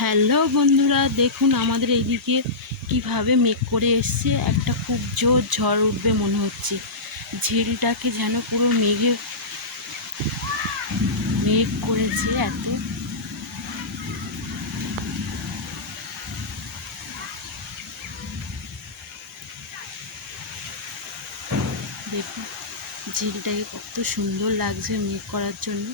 Hello বন্ধুরা, দেখুন আমাদের এইদিকে কিভাবে মেঘ করে এসছে। একটা খুব জোর ঝড় উঠবে মনে হচ্ছে। ঝিলটাকে যেন পুরো মেঘ করেছে এত। দেখুন ঝিলটাকে কত সুন্দর লাগছে মেঘ করার জন্য।